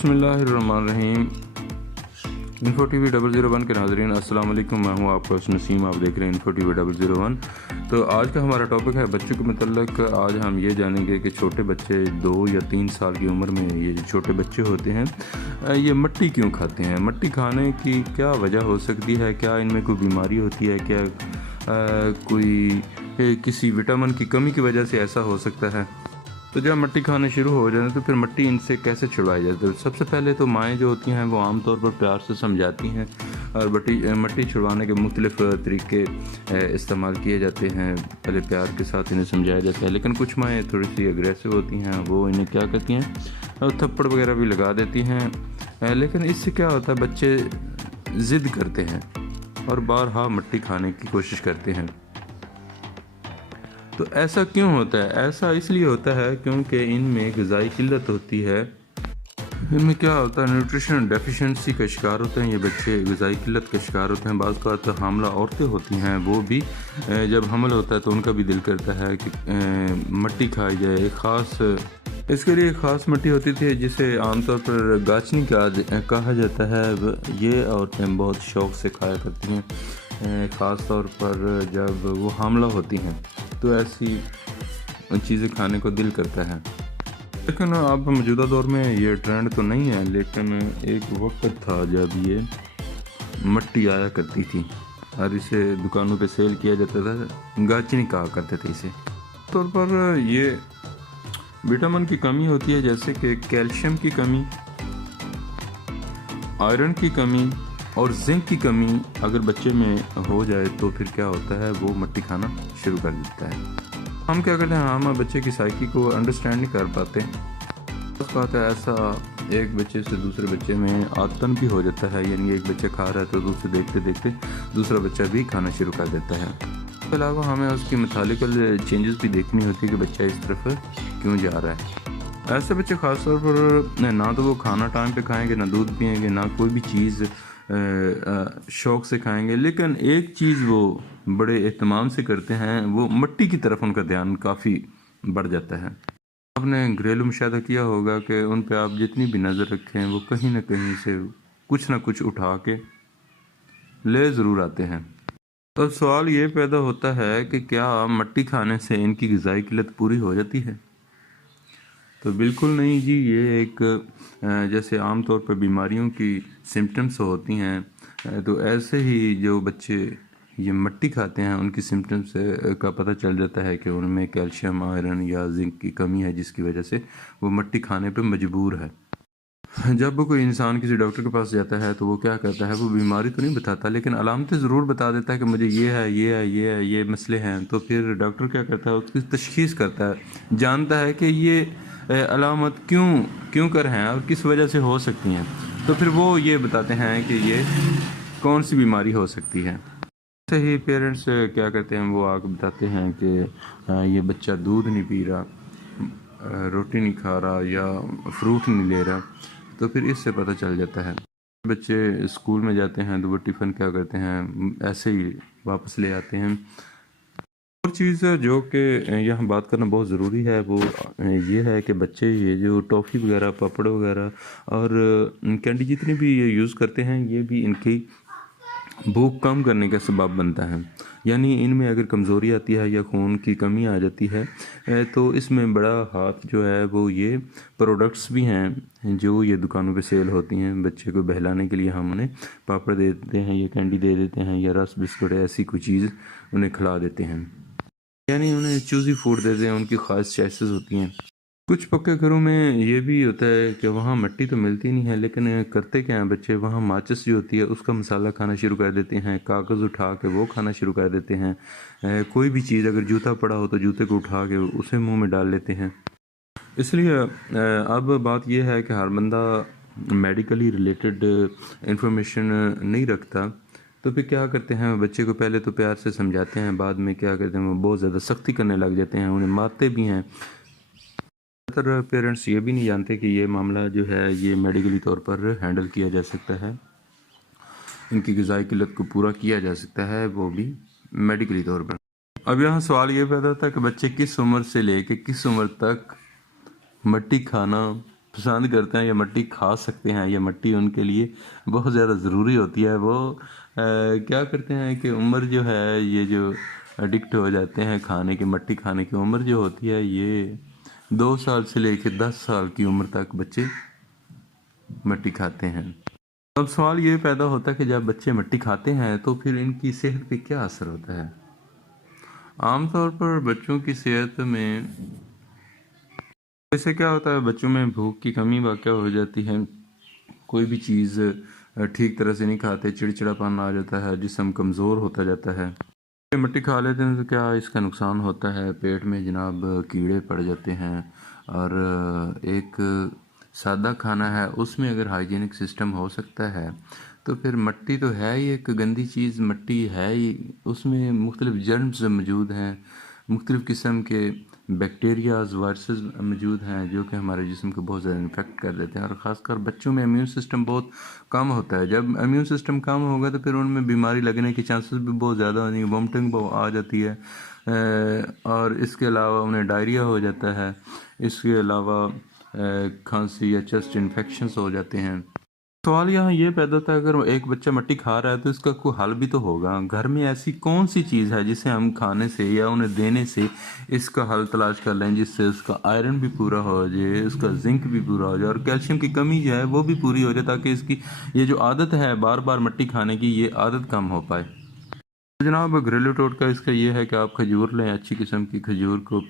बिस्मिल्लाहिर्रहमानिर्रहीम। Info T V 001 के नाज़रीन अस्सलाम वालेकुम। मैं हूँ आपका नसीम, आप देख रहे हैं इन्फो टी वी 001। तो आज का हमारा टॉपिक है बच्चों के मतलब। आज हम ये जानेंगे कि छोटे बच्चे 2 या 3 साल की उम्र में ये जो छोटे बच्चे होते हैं ये मट्टी क्यों खाते हैं, मट्टी खाने की क्या वजह हो सकती है, क्या इनमें कोई बीमारी होती है, क्या कोई किसी विटामिन की कमी की वजह से ऐसा हो सकता है। तो जब मट्टी खाने शुरू हो जाए तो फिर मट्टी इनसे कैसे छुड़वाई जाती है। सबसे पहले तो माएँ जो होती हैं वो आमतौर पर प्यार से समझाती हैं और मट्टी छुड़वाने के मुख्तलिफ़ तरीके इस्तेमाल किए जाते हैं। पहले प्यार के साथ इन्हें समझाया जाता है, लेकिन कुछ माएँ थोड़ी सी अग्रेसिव होती हैं, वो इन्हें क्या करती हैं थप्पड़ वगैरह भी लगा देती हैं। लेकिन इससे क्या होता है, बच्चे ज़िद करते हैं और बारहा मट्टी खाने की कोशिश करते हैं। तो ऐसा क्यों होता है? ऐसा इसलिए होता है क्योंकि इनमें ग़िज़ाई किल्लत होती है। इनमें क्या होता है, न्यूट्रिशन डेफिशिएंसी का शिकार होते हैं ये बच्चे, ग़िज़ाई किल्लत का शिकार होते हैं। बाज़ औक़ात तो हामला औरतें होती हैं, वो भी जब हमल होता है तो उनका भी दिल करता है कि मट्टी खाई जाए। इसके लिए ख़ास मट्टी होती थी जिसे आमतौर पर गाचनी कहा जाता है। ये औरतें बहुत शौक़ से खाया करती हैं, ख़ास तौर पर जब वो हामला होती हैं तो ऐसी चीज़ें खाने को दिल करता है। लेकिन अब मौजूदा दौर में ये ट्रेंड तो नहीं है, लेकिन एक वक्त था जब ये मट्टी आया करती थी और इसे दुकानों पे सेल किया जाता था। गाचनी कहा करते थे इसे। तौर पर ये विटामिन की कमी होती है, जैसे कि कैल्शियम की कमी, आयरन की कमी और जिंक की कमी अगर बच्चे में हो जाए तो फिर क्या होता है, वो मट्टी खाना शुरू कर देता है। हम क्या करते हैं, हम बच्चे की साइकी को अंडरस्टैंड नहीं कर पाते। उस बात है ऐसा एक बच्चे से दूसरे बच्चे में आदतन भी हो जाता है, यानी एक बच्चा खा रहा है तो दूसरे देखते देखते दूसरा बच्चा भी खाना शुरू कर देता है। इसके अलावा हमें उसकी मैथोलॉजिकल चेंजेस भी देखनी होती है कि बच्चा इस तरफ क्यों जा रहा है। ऐसे बच्चे ख़ास तौर पर ना तो वो खाना टाइम पे खाएंगे, ना दूध पिएंगे, ना कोई भी चीज़ शौक़ से खाएंगे, लेकिन एक चीज़ वो बड़े एहतमाम से करते हैं, वो मट्टी की तरफ उनका ध्यान काफ़ी बढ़ जाता है। आपने घरेलू मुशाहिदा किया होगा कि उन पे आप जितनी भी नज़र रखें वो कहीं ना कहीं से कुछ ना कुछ उठा के ले ज़रूर आते हैं। तो सवाल ये पैदा होता है कि क्या मट्टी खाने से इनकी ग़िज़ाई किल्लत पूरी हो जाती है? तो बिल्कुल नहीं जी। ये एक जैसे आम तौर पर बीमारियों की सिम्टम्स होती हैं, तो ऐसे ही जो बच्चे ये मट्टी खाते हैं उनकी सिम्टम्स का पता चल जाता है कि उनमें कैल्शियम, आयरन या जिंक की कमी है, जिसकी वजह से वो मट्टी खाने पे मजबूर है। जब कोई इंसान किसी डॉक्टर के पास जाता है तो वो क्या करता है, वो बीमारी तो नहीं बताता, लेकिन अलामतें ज़रूर बता देता है कि मुझे ये है, ये है, ये है, ये मसले हैं। तो फिर डॉक्टर क्या करता है, उसकी तशख़ीस करता है, जानता है कि ये अलामत क्यों कर हैं और किस वजह से हो सकती हैं। तो फिर वो ये बताते हैं कि ये कौन सी बीमारी हो सकती है। ऐसे ही पेरेंट्स क्या करते हैं, वो आके बताते हैं कि ये बच्चा दूध नहीं पी रहा, रोटी नहीं खा रहा या फ्रूट नहीं ले रहा। तो फिर इससे पता चल जाता है। बच्चे स्कूल में जाते हैं तो वो टिफ़िन क्या करते हैं, ऐसे ही वापस ले आते हैं। और चीज़ जो कि यहाँ बात करना बहुत ज़रूरी है वो ये है कि बच्चे ये जो टॉफ़ी वगैरह, पापड़ वगैरह और कैंडी जितनी भी ये यूज़ करते हैं, ये भी इनकी भूख कम करने का सबब बनता है। यानी इनमें अगर कमज़ोरी आती है या खून की कमी आ जाती है तो इसमें बड़ा हाथ जो है वो ये प्रोडक्ट्स भी हैं जो ये दुकानों पे सेल होती हैं। बच्चे को बहलाने के लिए हम उन्हें पापड़ दे देते हैं या कैंडी दे देते हैं या रस बिस्कुट ऐसी कोई चीज़ उन्हें खिला देते हैं, यानी उन्हें चूज़ी फूड देते हैं, उनकी ख़ास चॉइसेस होती हैं। कुछ पक्के घरों में ये भी होता है कि वहाँ मट्टी तो मिलती नहीं है, लेकिन करते क्या हैं बच्चे, वहाँ माचिस जो होती है उसका मसाला खाना शुरू कर देते हैं, कागज़ उठा के वो खाना शुरू कर देते हैं। कोई भी चीज़ अगर जूता पड़ा हो तो जूते को उठा के उसे मुंह में डाल लेते हैं। इसलिए अब बात यह है कि हर बंदा मेडिकली रिलेटेड इंफॉर्मेशन नहीं रखता। तो फिर क्या करते हैं, बच्चे को पहले तो प्यार से समझाते हैं, बाद में क्या करते हैं, वो बहुत ज़्यादा सख्ती करने लग जाते हैं, उन्हें मारते भी हैं। ज़्यादातर पेरेंट्स ये भी नहीं जानते कि ये मामला जो है ये मेडिकली तौर पर हैंडल किया जा सकता है, इनकी ग़िज़ाई किल्लत को पूरा किया जा सकता है, वो भी मेडिकली तौर पर। अब यहाँ सवाल ये पैदा होता है कि बच्चे किस उम्र से लेके किस उम्र तक मट्टी खाना پسند کرتے ہیں یا مٹی کھا سکتے ہیں یا مٹی ان کے لیے بہت زیادہ ضروری ہوتی ہے، وہ کیا کرتے ہیں کہ عمر جو ہے یہ جو ایڈکٹ ہو جاتے ہیں کھانے کی، مٹی کھانے کی عمر جو ہوتی ہے یہ 2 سال سے لے کے 10 سال کی عمر تک بچے مٹی کھاتے ہیں۔ اب سوال یہ پیدا ہوتا ہے کہ جب بچے مٹی کھاتے ہیں تو پھر ان کی صحت پہ کیا اثر ہوتا ہے؟ عام طور پر بچوں کی صحت میں ایسے کیا ہوتا ہے، بچوں میں بھوک کی کمی واقع ہو جاتی ہے، کوئی بھی چیز ٹھیک طرح سے نہیں کھاتے، چڑچڑا پن آ جاتا ہے، جسم کمزور ہوتا جاتا ہے۔ مٹی کھا لیتے ہیں تو کیا اس کا نقصان ہوتا ہے، پیٹ میں جناب کیڑے پڑ جاتے ہیں، اور ایک سادہ کھانا ہے اس میں اگر ہائیجینک سسٹم ہو سکتا ہے تو پھر مٹی تو ہے ہی ایک گندی چیز، مٹی ہے ہی، اس میں مختلف جرمز موجود ہیں، مختلف قسم کے بیکٹیریاز، وائرسز موجود ہیں جو کہ ہمارے جسم کو بہت زیادہ انفیکٹ کر دیتے ہیں، اور خاص کر بچوں میں امیون سسٹم بہت کم ہوتا ہے۔ جب امیون سسٹم کم ہوگا تو پھر ان میں بیماری لگنے کی چانسز بھی بہت زیادہ ہوتی ہیں، وومٹنگ آ جاتی ہے، اور اس کے علاوہ انہیں ڈائریا ہو جاتا ہے، اس کے علاوہ کھانسی یا چیسٹ انفیکشنز ہو جاتے ہیں۔ سوال یہاں یہ پیدا ہوتا ہے اگر ایک بچہ مٹی کھا رہا ہے تو اس کا کوئی حل بھی تو ہوگا، گھر میں ایسی کون سی چیز ہے جسے ہم کھانے سے یا انہیں دینے سے اس کا حل تلاش کر لیں، جس سے اس کا آئرن بھی پورا ہو جائے، اس کا زنک بھی پورا ہو جائے، اور کیلشیم کی کمی جو ہے وہ بھی پوری ہو جائے، تاکہ اس کی یہ جو عادت ہے بار بار مٹی کھانے کی یہ عادت کم ہو پائے۔ جناب گھریلو ٹوٹکا اس کا یہ ہے کہ آپ کھجور لیں، اچھی قسم کی کھجور کو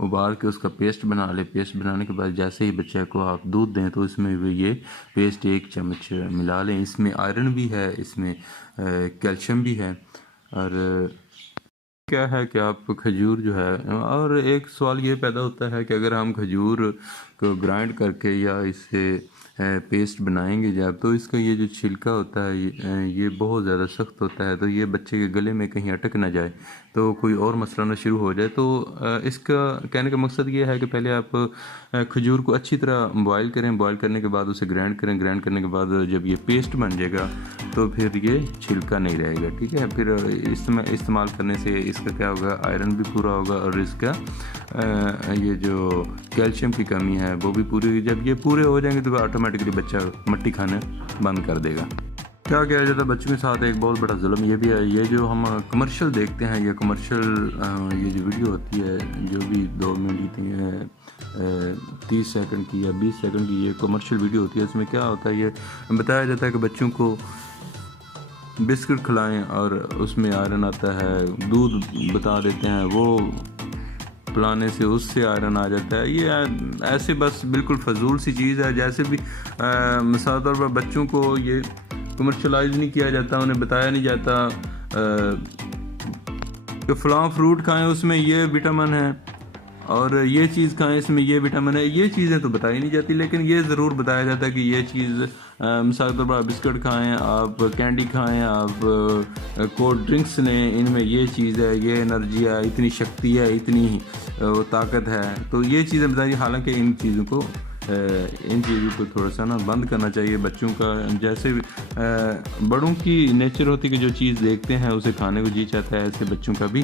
ابال کے اس کا پیسٹ بنا لیں، پیسٹ بنانے کے بعد جیسے ہی بچے کو آپ دودھ دیں تو اس میں بھی یہ پیسٹ 1 چمچ ملا لیں، اس میں آئرن بھی ہے، اس میں کیلشیم بھی ہے، اور کیا ہے کہ آپ کھجور جو ہے، اور ایک سوال یہ پیدا ہوتا ہے کہ اگر ہم کھجور کو گرائنڈ کر کے یا اس سے پیسٹ بنائیں گے جب، تو اس کا یہ جو چھلکا ہوتا ہے یہ بہت زیادہ سخت ہوتا ہے، تو یہ بچے کے گلے میں کہیں اٹک نہ جائے تو کوئی اور مسئلہ نہ شروع ہو جائے۔ تو اس کا کہنے کا مقصد یہ ہے کہ پہلے آپ کھجور کو اچھی طرح بوائل کریں، بوائل کرنے کے بعد اسے گرائنڈ کریں، گرائنڈ کرنے کے بعد جب یہ پیسٹ بن جائے گا تو پھر یہ چھلکا نہیں رہے گا، ٹھیک ہے؟ پھر استعمال کرنے سے اس کا کیا ہوگا، آئرن بھی پورا ہوگا، اور اس کا یہ جو کیلشیم کی کمی ہے وہ بھی پوری ہوگی۔ جب یہ پورے ہو جائیں گے تو آٹومیٹکلی بچہ مٹی کھانا بند کر دے گا۔ کیا کیا جاتا ہے بچوں کے ساتھ ایک بہت بڑا ظلم یہ بھی ہے، یہ جو ہم کمرشل دیکھتے ہیں، یہ کمرشل یہ جو ویڈیو ہوتی ہے جو بھی 2 منٹ کی 30 سیکنڈ کی یا 20 سیکنڈ کی یہ کمرشل ویڈیو ہوتی ہے، اس میں کیا ہوتا ہے یہ بتایا جاتا ہے کہ بچوں کو بسکٹ کھلائیں اور اس میں آئرن آتا ہے، دودھ بتا دیتے ہیں وہ پلانے سے اس سے آئرن آ جاتا ہے، یہ ایسے بس بالکل فضول سی چیز ہے۔ جیسے بھی مثال طور پر بچوں کو یہ کمرشلائز نہیں کیا جاتا، انہیں بتایا نہیں جاتا کہ فلاں فروٹ کھائیں اس میں یہ وٹامن ہے، اور یہ چیز کھائیں اس میں یہ وٹامن ہے، یہ چیزیں تو بتائی نہیں جاتی، لیکن یہ ضرور بتایا جاتا ہے کہ یہ چیز مثال طور پر آپ بسکٹ کھائیں، آپ کینڈی کھائیں، آپ کولڈ ڈرنکس لیں، ان میں یہ چیز ہے، یہ انرجی ہے، اتنی شکتی ہے، اتنی طاقت ہے، تو یہ چیزیں بتائیے۔ حالانکہ ان چیزوں کو تھوڑا سا بند کرنا چاہیے بچوں کا۔ جیسے بڑوں کی نیچر ہوتی ہے کہ جو چیز دیکھتے ہیں اسے کھانے کو جی چاہتا ہے، ایسے بچوں کا بھی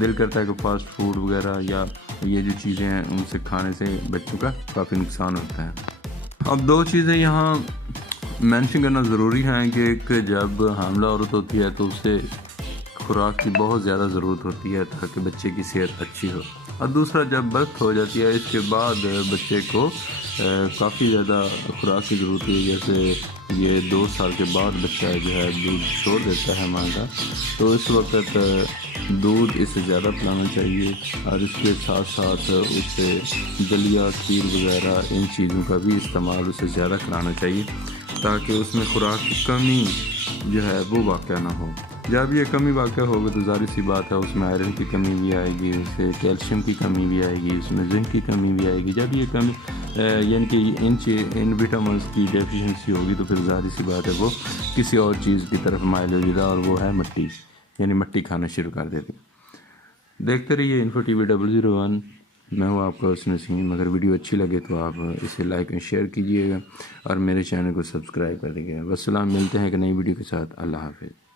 دل کرتا ہے کہ فاسٹ فوڈ وغیرہ یا یہ جو چیزیں ہیں ان سے کھانے سے بچوں کا کافی نقصان ہوتا ہے۔ اب 2 چیزیں یہاں مینشن کرنا ضروری ہیں کہ ایک جب حاملہ عورت ہوتی ہے تو اسے خوراک کی بہت زیادہ ضرورت ہوتی ہے تاکہ بچے کی صحت اچھی ہو، اور دوسرا جب برتھ ہو جاتی ہے اس کے بعد بچے کو کافی زیادہ خوراک کی ضرورت ہے، جیسے یہ 2 سال کے بعد بچہ جو ہے دودھ چھوڑ دیتا ہے ماں کا، تو اس وقت دودھ اس سے زیادہ پلانا چاہیے، اور اس کے ساتھ ساتھ اسے دلیا، کھیر وغیرہ ان چیزوں کا بھی استعمال اسے زیادہ کرانا چاہیے تاکہ اس میں خوراک کی کمی جو ہے وہ واقع نہ ہو۔ جب یہ کمی واقع ہوگی تو ظاہر سی بات ہے اس میں آئرن کی کمی بھی آئے گی، اس سے کیلشیم کی کمی بھی آئے گی، اس میں زنک کی کمی بھی آئے گی۔ جب یہ کمی یعنی کہ ان وٹامنس کی ڈیفیشنسی ہوگی تو پھر ظاہر سی بات ہے وہ کسی اور چیز کی طرف مائل ہو جائے، اور وہ ہے مٹی، یعنی مٹی کھانا شروع کر دیتے۔ دیکھتے رہیے انفو ٹی وی 001، میں ہوں آپ کا حسن نسیم۔ اگر ویڈیو اچھی لگے تو آپ اسے لائک اور شیئر کیجیے گا، اور میرے چینل کو سبسکرائب کر دیجیے گا۔ والسلام، ملتے ہیں ایک نئی ویڈیو کے ساتھ، اللہ حافظ۔